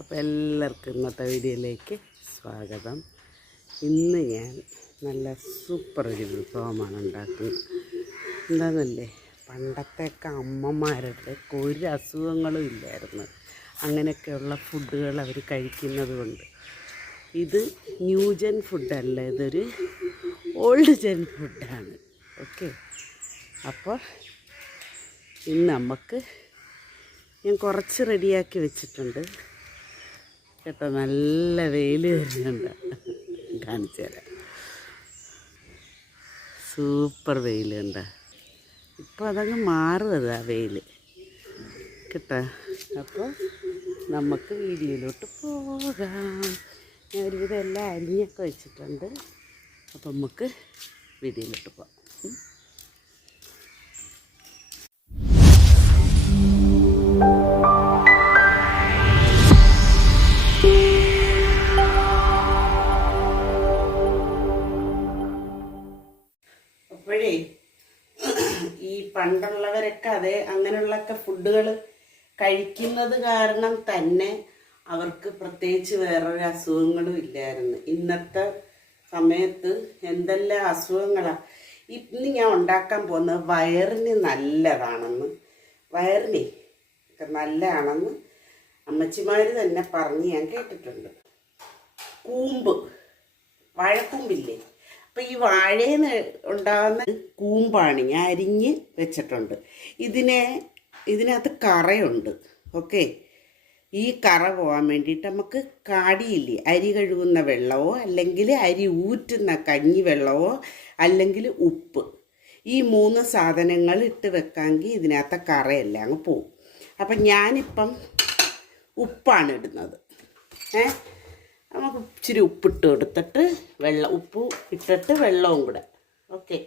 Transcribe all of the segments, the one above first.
അപ്പോൾ എല്ലാവർക്കും ഇന്നത്തെ വീഡിയോയിലേക്ക് സ്വാഗതം. ഇന്ന് ഞാൻ നല്ല സൂപ്പർ ഒരു വിഭവമാണ് ഉണ്ടാക്കുന്നത്. എന്താണെന്നല്ലേ പണ്ടത്തെയൊക്കെ അമ്മമാരുടെ ഒരു അസുഖങ്ങളും ഇല്ലായിരുന്നു. അങ്ങനെയൊക്കെയുള്ള ഫുഡുകൾ അവർ കഴിക്കുന്നത് കൊണ്ട്. ഇത് ന്യൂജൻ ഫുഡല്ല ഇതൊരു ഓൾഡ് ജൻ ഫുഡാണ് ഓക്കെ അപ്പോൾ ഇന്ന് നമുക്ക് ഞാൻ കുറച്ച് റെഡിയാക്കി വെച്ചിട്ടുണ്ട്. കേട്ടോ നല്ല വെയിൽ വരുന്നുണ്ട്. കാണിച്ചു തരാം. സൂപ്പർ വെയിലുണ്ട് ഇപ്പോൾ അതങ്ങ് മാറുന്നത് ആ വെയിൽ കേട്ടോ? അപ്പോൾ നമുക്ക് വീഡിയോയിലോട്ട് പോകാം. ഞാൻ ഒരുവിധം എല്ലാം അരിഞ്ഞൊക്കെ വെച്ചിട്ടുണ്ട്. അപ്പം നമുക്ക് വീഡിയോയിലോട്ട് പോകാം. ഉം. അപ്പോഴേ ഈ പണ്ടുള്ളവരൊക്കെ അതെ അങ്ങനെയുള്ളൊക്കെ ഫുഡുകൾ കഴിക്കുന്നത് കാരണം തന്നെ അവർക്ക് പ്രത്യേകിച്ച് വേറൊരു അസുഖങ്ങളും ഇല്ലായിരുന്നു. ഇന്നത്തെ സമയത്ത് എന്തെല്ലാം അസുഖങ്ങളാണ് ഇന്ന് ഞാൻ ഉണ്ടാക്കാൻ പോകുന്നത് വയറിന് നല്ലതാണെന്ന് വയറിനെ നല്ലതാണെന്ന് അമ്മച്ചിമാർ തന്നെ പറഞ്ഞ് ഞാൻ കേട്ടിട്ടുണ്ട്. കൂമ്പ് വാഴക്കൂമ്പില്ലേ? അപ്പൊ ഈ വാഴയിൽ ഉണ്ടാകുന്ന കൂമ്പാണ് ഞാൻ അരിഞ്ഞ് വെച്ചിട്ടുണ്ട്. ഇതിനെ ഇതിനകത്ത് കറയുണ്ട്. ഓക്കെ? ഈ കറ പോകാൻ വേണ്ടിയിട്ട് നമുക്ക് കാടിയില്ലേ? അരി കഴുകുന്ന വെള്ളമോ അല്ലെങ്കിൽ അരി ഊറ്റുന്ന കഞ്ഞി വെള്ളമോ അല്ലെങ്കിൽ ഉപ്പ്. ഈ മൂന്ന് സാധനങ്ങൾ ഇട്ട് വെക്കാമെങ്കിൽ ഇതിനകത്തെ കറയെല്ലാം അങ്ങ് പോവും. അപ്പം ഞാനിപ്പം ഉപ്പാണ് ഇടുന്നത്. ഏ? നമുക്ക് ഇച്ചിരി ഉപ്പിട്ട് എടുത്തിട്ട് വെള്ളം ഉപ്പ് ഇട്ടിട്ട് വെള്ളവും കൂടെ. ഓക്കെ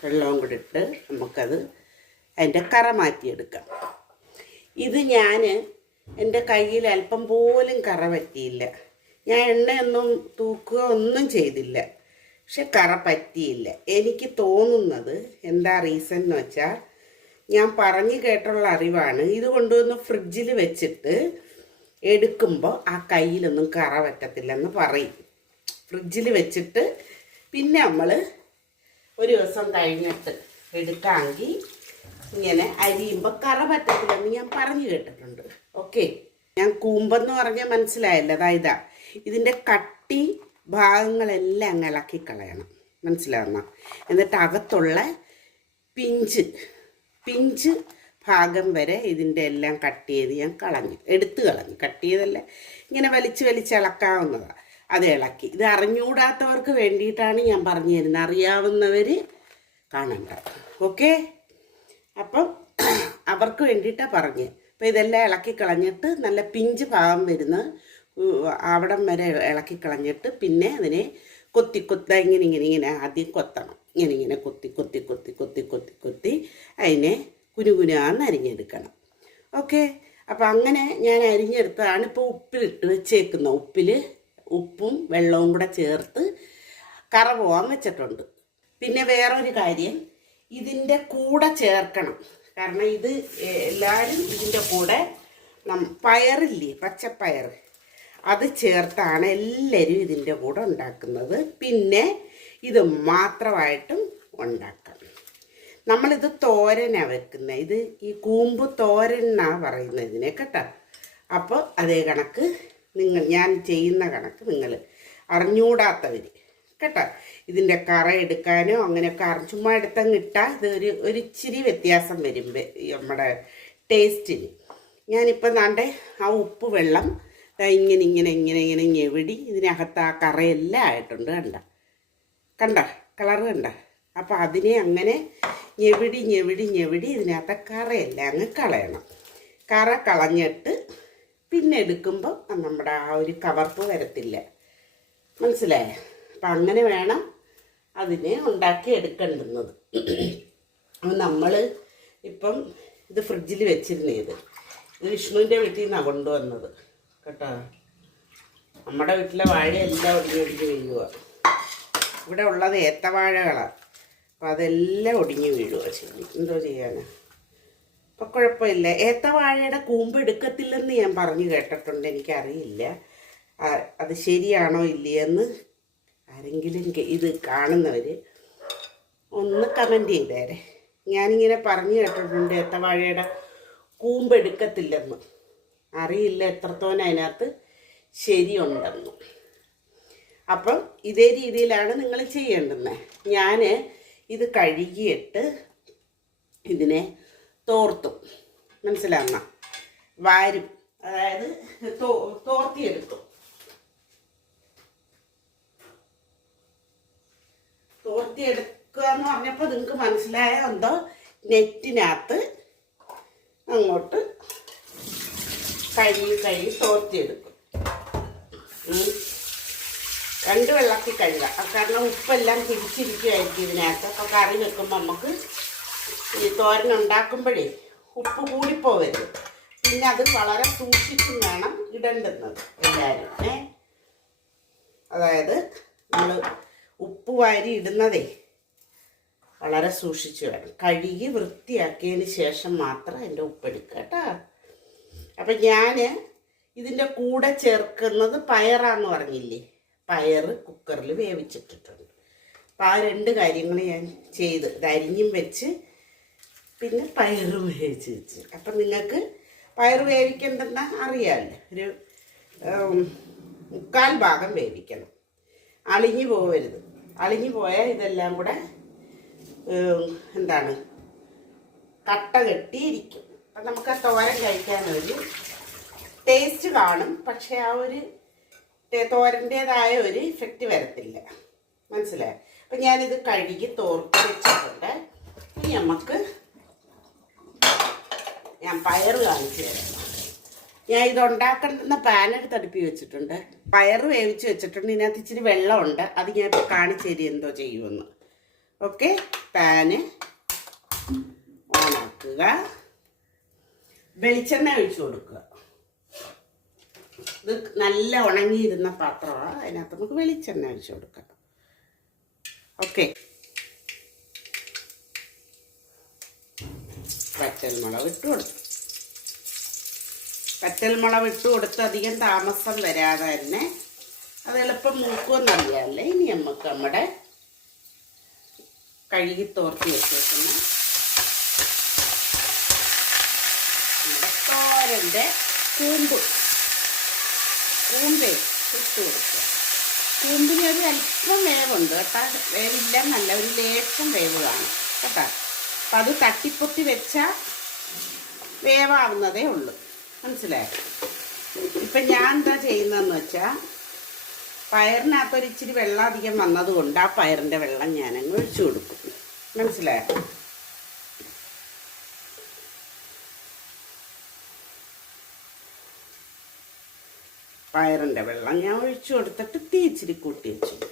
വെള്ളവും കൂടെ ഇട്ട് നമുക്കത് അതിന്റെ കറ മാറ്റിയെടുക്കാം. ഇത് ഞാൻ എന്റെ കയ്യിൽ അല്പം പോലും കറ പറ്റിയില്ല. ഞാൻ എണ്ണയൊന്നും തൂക്കുക ഒന്നും ചെയ്തില്ല. പക്ഷെ കറ പറ്റിയില്ല. എനിക്ക് തോന്നുന്നത് എന്താ റീസൺ എന്ന് വെച്ചാൽ ഞാൻ പറഞ്ഞു കേട്ടുള്ള അറിവാണ്. ഇത് കൊണ്ടുവന്ന് ഫ്രിഡ്ജിൽ വെച്ചിട്ട് എടുക്കുമ്പോൾ ആ കയ്യിലൊന്നും കറ പറ്റത്തില്ലെന്ന് പറയും. ഫ്രിഡ്ജിൽ വെച്ചിട്ട് പിന്നെ നമ്മൾ ഒരു ദിവസം കഴിഞ്ഞിട്ട് എടുക്കാമെങ്കിൽ ഇങ്ങനെ അരിയുമ്പോൾ കറ പറ്റത്തില്ലെന്ന് ഞാൻ പറഞ്ഞു കേട്ടിട്ടുണ്ട്. ഓക്കെ ഞാൻ കൂമ്പെന്ന് പറഞ്ഞാൽ മനസ്സിലായല്ലോ. അതായത് ഇതിന്റെ കട്ടി ഭാഗങ്ങളെല്ലാം അങ്ങ് ഇളക്കി കളയണം. മനസ്സിലാവുന്ന? എന്നിട്ട് അകത്തുള്ള പിഞ്ച് പിഞ്ച് ഭാഗം വരെ ഇതിന്റെ എല്ലാം കട്ട് ചെയ്ത് ഞാൻ കളഞ്ഞു. എടുത്തു കളഞ്ഞു. കട്ട് ചെയ്തല്ല? ഇങ്ങനെ വലിച്ച് വലിച്ച് ഇളക്കാവുന്നതാണ് അത് ഇളക്കി. ഇത് അറിഞ്ഞുകൂടാത്തവർക്ക് വേണ്ടിയിട്ടാണ് ഞാൻ പറഞ്ഞു തരുന്നത് അറിയാവുന്നവർ കാണണ്ട. ഓക്കെ? അപ്പം അവർക്ക് വേണ്ടിയിട്ടാണ് പറഞ്ഞ്. അപ്പം ഇതെല്ലാം ഇളക്കി കളഞ്ഞിട്ട് നല്ല പിഞ്ച് ഭാഗം വരുന്ന അവിടം വരെ ഇളക്കി കളഞ്ഞിട്ട് പിന്നെ അതിനെ കൊത്തി കൊത്ത ഇങ്ങനെ ഇങ്ങനെ ഇങ്ങനെ ആദ്യം കൊത്തണം. ഇങ്ങനെ ഇങ്ങനെ കൊത്തി കൊത്തി കൊത്തി കൊത്തി കൊത്തി കൊത്തി അതിനെ കുനുകുനാന്ന് അരിഞ്ഞെടുക്കണം. ഓക്കെ അപ്പം അങ്ങനെ ഞാൻ അരിഞ്ഞെടുത്തതാണ് ഇപ്പോൾ ഉപ്പിലിട്ട് വെച്ചേക്കുന്നത്. ഉപ്പിൽ ഉപ്പും വെള്ളവും കൂടെ ചേർത്ത് കറ പോകാൻ വെച്ചിട്ടുണ്ട്. പിന്നെ വേറൊരു കാര്യം ഇതിന്റെ കൂടെ ചേർക്കണം. കാരണം ഇത് എല്ലാവരും ഇതിന്റെ കൂടെ പയറില്ലേ പച്ചപ്പയർ അത് ചേർത്താണ് എല്ലാവരും ഇതിന്റെ കൂടെ ഉണ്ടാക്കുന്നത്. പിന്നെ ഇത് മാത്രമായിട്ടും ഉണ്ടാക്കാം നമ്മളിത് തോരനാണ് വെക്കുന്നത് ഇത് ഈ കൂമ്പ് തോരൻ പറയുന്നത് ഇതിനെ കേട്ടോ. അപ്പോൾ അതേ കണക്ക് നിങ്ങൾ ഞാൻ ചെയ്യുന്ന കണക്ക് നിങ്ങൾ അറിഞ്ഞൂടാത്തവർ കേട്ടോ. ഇതിന്റെ കറ എടുക്കാനോ അങ്ങനെയൊക്കെ ചുമ്മാ എടുത്തങ്ങ് ഇട്ടാൽ ഇത് ഒരു ഒരു ഇച്ചിരി വ്യത്യാസം വരും നമ്മുടെ ടേസ്റ്റിന്. ഞാനിപ്പോൾ നാണ്ടെ ആ ഉപ്പ് വെള്ളം ഇങ്ങനെ ഇങ്ങനെ ഇങ്ങനെ ഇങ്ങനെ ഞെവിടി ഇതിനകത്ത് ആ കറയെല്ലാം ആയിട്ടുണ്ട് കണ്ട? കണ്ട? കളറ് കണ്ട? അപ്പം അതിനെ അങ്ങനെ ഞെവിടി ഞെവിടി ഞെവിടി ഇതിനകത്തെ കറയെല്ലാം അങ്ങ് കളയണം. കറ കളഞ്ഞിട്ട് പിന്നെ എടുക്കുമ്പോൾ നമ്മുടെ ആ ഒരു കവർപ്പ് വരത്തില്ല. മനസ്സിലായോ? അപ്പം അങ്ങനെ വേണം അതിനെ ഉണ്ടാക്കി എടുക്കേണ്ടുന്നത്. അപ്പം നമ്മൾ ഇപ്പം ഇത് ഫ്രിഡ്ജിൽ വെച്ചിരുന്നേ ഇത്. ഇത് വിഷ്ണുവിന്റെ വീട്ടിൽ നിന്നാണ് കൊണ്ടുവന്നത്. കേട്ടോ? നമ്മുടെ വീട്ടിലെ വാഴ ഒടിഞ്ഞ് ഒടിഞ്ഞ് വീഴുക ഇവിടെ ഉള്ളത് ഏത്തവാഴകളാണ് അപ്പം അതെല്ലാം ഒടിഞ്ഞ് വീഴുക ശരി. എന്തോ ചെയ്യാനാ? അപ്പം കുഴപ്പമില്ല. ഏത്തവാഴയുടെ കൂമ്പ് എടുക്കത്തില്ലെന്ന് ഞാൻ പറഞ്ഞു കേട്ടിട്ടുണ്ട്. എനിക്കറിയില്ല. അത് ശരിയാണോ ഇല്ലയെന്ന് ആരെങ്കിലും ഇത് കാണുന്നവർ ഒന്ന് കമന്റ് ചെയ്തേരെ. ഞാനിങ്ങനെ പറഞ്ഞു കേട്ടിട്ടുണ്ട് ഏത്തവാഴയുടെ കൂമ്പ് എടുക്കത്തില്ലെന്ന്. അറിയില്ല എത്രത്തോനെ അതിനകത്ത് ശരിയുണ്ടെന്ന്. അപ്പം ഇതേ രീതിയിലാണ് നിങ്ങൾ ചെയ്യേണ്ടുന്നത് ഞാൻ ഇത് കഴുകിയിട്ട് ഇതിനെ തോർത്തും. മനസ്സിലാവുന്ന? വാരും. അതായത് തോ തോർത്തിയെടുക്കും തോർത്തിയെടുക്കുക എന്ന് പറഞ്ഞപ്പോൾ നിങ്ങൾക്ക് മനസ്സിലായ എന്തോ? നെറ്റിനകത്ത് അങ്ങോട്ട് കഴുകി കഴുകി തോർത്തിയെടുക്കും. രണ്ട് വെള്ളത്തിൽ കഴുകാം. കാരണം ഉപ്പെല്ലാം പിടിച്ചിരിക്കുമായിരിക്കും ഇതിനകത്ത്. അപ്പോൾ കറി വെക്കുമ്പോൾ നമുക്ക് ഈ തോരൻ ഉണ്ടാക്കുമ്പോഴേ ഉപ്പ് കൂടിപ്പോവരുത്. പിന്നെ അത് വളരെ സൂക്ഷിച്ചും വേണം ഇടേണ്ടുന്നത് എല്ലാവരും. ഏ? അതായത് നമ്മൾ ഉപ്പ് വാരി ഇടുന്നതേ വളരെ സൂക്ഷിച്ചു വേണം. കഴുകി വൃത്തിയാക്കിയതിന് ശേഷം മാത്രം അതിന്റെ ഉപ്പെടുക്കുക കേട്ടോ. അപ്പം ഞാൻ ഇതിന്റെ കൂടെ ചേർക്കുന്നത് പയറാന്ന് പറഞ്ഞില്ലേ? പയർ കുക്കറിൽ വേവിച്ചിട്ടിട്ടുണ്ട് അപ്പം ആ രണ്ട് കാര്യങ്ങൾ ഞാൻ ചെയ്ത്. അരിഞ്ഞും വെച്ച് പിന്നെ പയർ വേവിച്ച് വെച്ച്. അപ്പം നിങ്ങൾക്ക് പയർ വേവിക്കേണ്ടെന്ന് അറിയാമല്ലോ. ഒരു മുക്കാൽ ഭാഗം വേവിക്കണം. അളിഞ്ഞു പോകരുത് അളിഞ്ഞു പോയാൽ ഇതെല്ലാം കൂടെ എന്താണ് കട്ട കെട്ടിയിരിക്കും. അപ്പം നമുക്ക് ആ തോരൻ കഴിക്കാനൊരു ടേസ്റ്റ് കാണും. പക്ഷെ ആ ഒരു തോരന്റേതായ ഒരു ഇഫക്റ്റ് വരത്തില്ല. മനസ്സിലായി? അപ്പം ഞാനിത് കഴുകി തോർത്ത് വെച്ചിട്ടുണ്ട്. ഇനി നമുക്ക് ഞാൻ പയർ കാണിച്ചു തരാം. ഞാൻ ഇത് ഉണ്ടാക്കുന്ന പാനെടുത്ത് അടുപ്പി വെച്ചിട്ടുണ്ട്. പയർ വേവിച്ച് വെച്ചിട്ടുണ്ട്. ഇതിനകത്ത് ഇച്ചിരി വെള്ളമുണ്ട്. അത് ഞാൻ ഇപ്പോൾ കാണിച്ചു തരി എന്തോ ചെയ്യുമെന്ന്. ഓക്കെ? പാന് ഓണാക്കുക വെളിച്ചെണ്ണ ഒഴിച്ചു കൊടുക്കുക. ഇത് നല്ല ഉണങ്ങിയിരുന്ന പാത്രമാണ് അതിനകത്ത് നമുക്ക് വെളിച്ചെണ്ണ ഒഴിച്ചു കൊടുക്കാം. ഓക്കെ. പച്ചൽമുളക് ഇട്ട് കൊടുത്തു. പച്ചൽമുളക് ഇട്ട് കൊടുത്ത് അധികം താമസം വരാതെ തന്നെ അത് എളുപ്പം മൂക്കുമെന്നറിയാമല്ലേ ഇനി നമുക്ക് നമ്മുടെ കഴുകി തോർത്തി വെച്ചേക്കുന്ന തോരന്റെ കൂമ്പ്. കൂമ്പേ ഇട്ട് കൊടുക്കുക. കൂമ്പിന് ഒരു അല്പം വേവുണ്ട് കേട്ടോ. വേവില്ല നല്ല ഒരു ലേശം വേവ് കാണും കേട്ടോ. അപ്പം അത് തട്ടിപ്പൊത്തി വെച്ചാൽ വേവാവുന്നതേ ഉള്ളൂ. മനസ്സിലായോ? ഇപ്പം ഞാൻ എന്താ ചെയ്യുന്നതെന്ന് വെച്ചാൽ പയറിനകത്തൊരിച്ചിരി വെള്ളം അധികം വന്നതുകൊണ്ട് ആ പയറിന്റെ വെള്ളം ഞാനങ്ങ് ഒഴിച്ചു കൊടുക്കും. മനസ്സിലായോ? പയറിന്റെ വെള്ളം ഞാൻ ഒഴിച്ചു കൊടുത്തിട്ട് തീ ഇച്ചിരി കൂട്ടി വെച്ചു.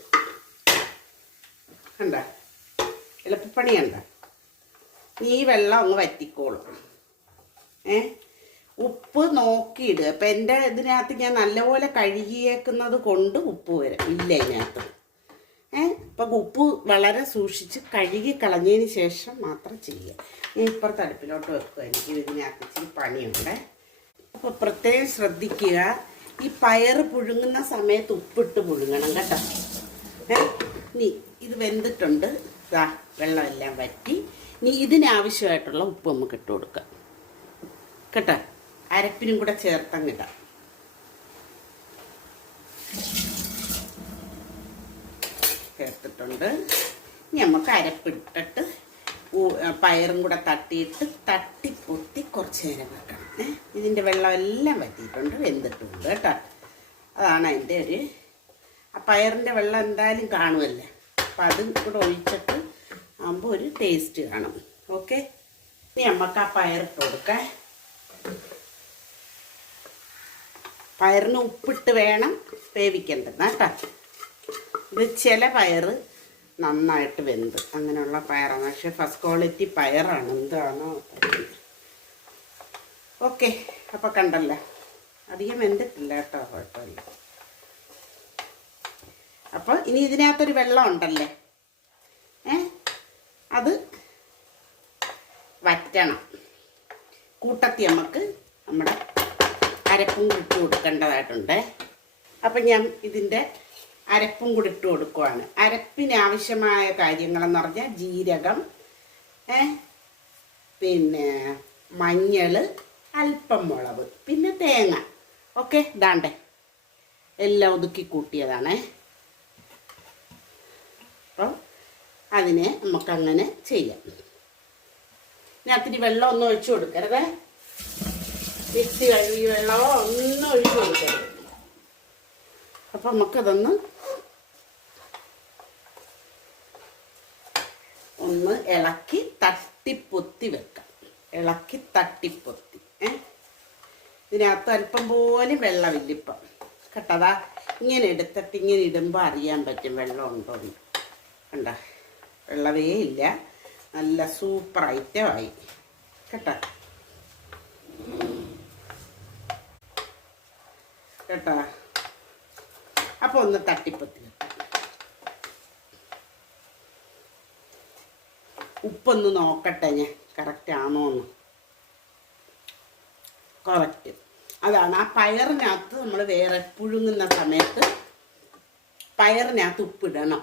കണ്ട? എളുപ്പപ്പണി കണ്ട ഈ വെള്ളം അങ്ങ് വറ്റിക്കോളും. ഏ? ഉപ്പ് നോക്കിയിടുക അപ്പം എന്റെ ഇതിനകത്ത് ഞാൻ നല്ലപോലെ കഴുകിയേക്കുന്നത് കൊണ്ട് ഉപ്പ് വരും. ഇല്ല ഇതിനകത്ത്. ഏ? അപ്പം ഉപ്പ് വളരെ സൂക്ഷിച്ച് കഴുകി കളഞ്ഞതിന് ശേഷം മാത്രം ചെയ്യുക. ഞാൻ ഇപ്പുറത്ത് അടുപ്പിലോട്ട് വെക്കുക. എനിക്ക് ഇതിനകത്ത് ഇച്ചിരി പണിയുണ്ട്. അപ്പോൾ പ്രത്യേകം ശ്രദ്ധിക്കുക. ഈ പയർ പുഴുങ്ങുന്ന സമയത്ത് ഉപ്പിട്ട് പുഴുങ്ങണം കേട്ടോ. ഏ നീ ഇത് വെന്തിട്ടുണ്ട്. ഇതാ വെള്ളമെല്ലാം വറ്റി. നീ ഇതിനാവശ്യമായിട്ടുള്ള ഉപ്പ് നമുക്ക് ഇട്ട് കൊടുക്കാം. കേട്ടോ? അരപ്പിനും കൂടെ ചേർത്തങ്ങിടാം ചേർത്തിട്ടുണ്ട്. ഇനി നമുക്ക് അരപ്പിട്ടിട്ട് പയറും കൂടെ തട്ടിയിട്ട് തട്ടി പൊത്തി കുറച്ച് നേരം വെക്കണം. ഇതിന്റെ വെള്ളം എല്ലാം വറ്റിയിട്ടുണ്ട് വെന്തിട്ടുണ്ട് കേട്ടോ. അതാണ് അതിന്റെ ഒരു ആ പയറിന്റെ വെള്ളം എന്തായാലും കാണുമല്ലേ അപ്പം അതും കൂടെ ഒഴിച്ചിട്ട് ആകുമ്പോൾ ഒരു ടേസ്റ്റ് കാണും. ഓക്കെ ഇനി നമുക്ക് ആ പയറിട്ട് കൊടുക്കാം. പയറിന് ഉപ്പിട്ട് വേണം വേവിക്കേണ്ടത്. കേട്ടോ. ഇത് ചില പയറ് നന്നായിട്ട് വെന്ത്. അങ്ങനെയുള്ള പയറാണ്. പക്ഷെ ഫസ്റ്റ് ക്വാളിറ്റി പയറാണ്. എന്താണോ ഓക്കെ അപ്പോൾ കണ്ടല്ലോ. അധികം വെന്തിട്ടില്ല കേട്ടോ കുഴപ്പമില്ല. അപ്പോൾ ഇനി ഇതിനകത്തൊരു വെള്ളം ഉണ്ടല്ലേ? ഏ? അത് വറ്റണം. കൂട്ടത്തി നമുക്ക് നമ്മുടെ അരപ്പും ഇട്ട് കൊടുക്കേണ്ടതായിട്ടുണ്ട്. അപ്പം ഞാൻ ഇതിന്റെ അരപ്പും കൂടി ഇട്ട് കൊടുക്കുവാണ്. അരപ്പിന് ആവശ്യമായ കാര്യങ്ങളെന്ന് പറഞ്ഞാൽ ജീരകം പിന്നെ മഞ്ഞൾ അല്പം മുളവ് പിന്നെ തേങ്ങ. ഓക്കെ ഇതാണ്ടേ. എല്ലാം ഒതുക്കി കൂട്ടിയതാണേ. അപ്പം അതിനെ നമുക്കങ്ങനെ ചെയ്യാം. ഇതിനകത്തിരി വെള്ളം ഒന്നും ഒഴിച്ചു കൊടുക്കരുത്. മിക്സി വെള്ളമോ ഒന്നും ഒഴിച്ചു കൊടുക്കരുത്. അപ്പം നമുക്കതൊന്ന് ഒന്ന് ഇളക്കി തട്ടിപ്പൊത്തി വെക്കാം. ഇളക്കി തട്ടിപ്പൊത്തി ഏ? ഇതിനകത്ത് അല്പം പോലും വെള്ളമില്ല ഇപ്പം കേട്ടതാ? ഇങ്ങനെ എടുത്തിട്ട് ഇങ്ങനെ ഇടുമ്പോൾ അറിയാൻ പറ്റും വെള്ളം ഉണ്ടോ കണ്ട? വെള്ളമേ ഇല്ല. നല്ല സൂപ്പർ ഐറ്റമായി. കേട്ടോ? കേട്ടാ? അപ്പോൾ ഒന്ന് തട്ടിപ്പൊത്തി വെക്കാം. ഉപ്പൊന്ന് നോക്കട്ടെ ഞാൻ. കറക്റ്റ് ആണോ എന്ന് കറക്റ്റ് അതാണ്. ആ പയറിനകത്ത് നമ്മൾ വേറെ പുഴുങ്ങുന്ന സമയത്ത് പയറിനകത്ത് ഉപ്പിടണം.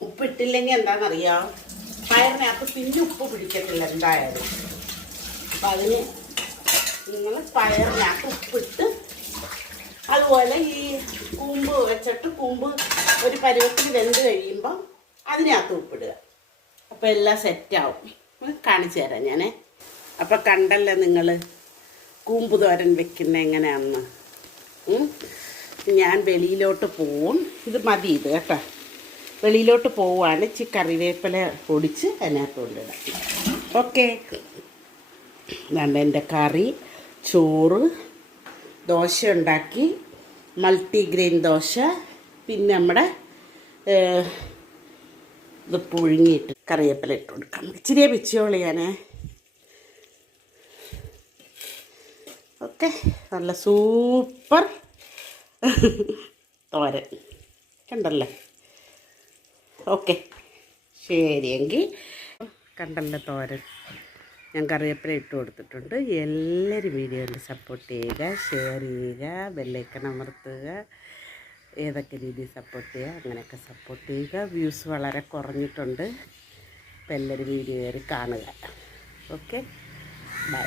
ഉപ്പിട്ടില്ലെങ്കിൽ എന്താണെന്നറിയാം പയറിനകത്ത് പിന്നെ ഉപ്പ് പിടിക്കത്തില്ല എന്തായാലും. അപ്പം അതിന് നിങ്ങൾ പയറിനകത്ത് ഉപ്പിട്ട് അതുപോലെ ഈ കൂമ്പ് വെച്ചിട്ട് കൂമ്പ് ഒരു പരുവത്തിൽ വെന്ത് കഴിയുമ്പം അതിനകത്ത് ഉപ്പിടുക. അപ്പോൾ എല്ലാം സെറ്റാവും കാണിച്ചു തരാം ഞാനേ. അപ്പം കണ്ടല്ലോ നിങ്ങൾ കൂമ്പുതോരൻ വെക്കുന്ന എങ്ങനെയാണെന്ന്. ഞാൻ വെളിയിലോട്ട് പോവും. ഇത് മതി ഇത് കേട്ടോ. വെളിയിലോട്ട് പോവുകയാണ് ഇച്ചി കറിവേപ്പില പൊടിച്ച് അതിനകത്ത് കൊണ്ടിടാം ഓക്കെ. ഇതാണ്ട് എന്റെ കറി. ചോറ്. ദോശ ഉണ്ടാക്കി. മൾട്ടിഗ്രെയിൻ ദോശ. പിന്നെ നമ്മുടെ ഇത് പുഴുങ്ങിയിട്ട് കറിവേപ്പില ഇട്ട് കൊടുക്കാം. ഇച്ചിരിയെ പിച്ചോളി ഞാനേ. ഓക്കെ. നല്ല സൂപ്പർ തോരൻ. കണ്ടല്ലേ? ഓക്കെ. ശരിയെങ്കിൽ കണ്ടല്ലോ തോരൻ? ഞാൻ കറിവേപ്പില ഇട്ട് കൊടുത്തിട്ടുണ്ട്. എല്ലാവരും വീഡിയോയിൽ സപ്പോർട്ട് ചെയ്യുക ഷെയർ ചെയ്യുക ബെല്ലൈക്കൺ അമർത്തുക ഏതൊക്കെ രീതിയിൽ സപ്പോർട്ട് ചെയ്യുക അങ്ങനെയൊക്കെ സപ്പോർട്ട് ചെയ്യുക. വ്യൂസ് വളരെ കുറഞ്ഞിട്ടുണ്ട്. അപ്പം എല്ലാവരും വീഡിയോ കയറി കാണുക. ഓക്കെ? ബൈ.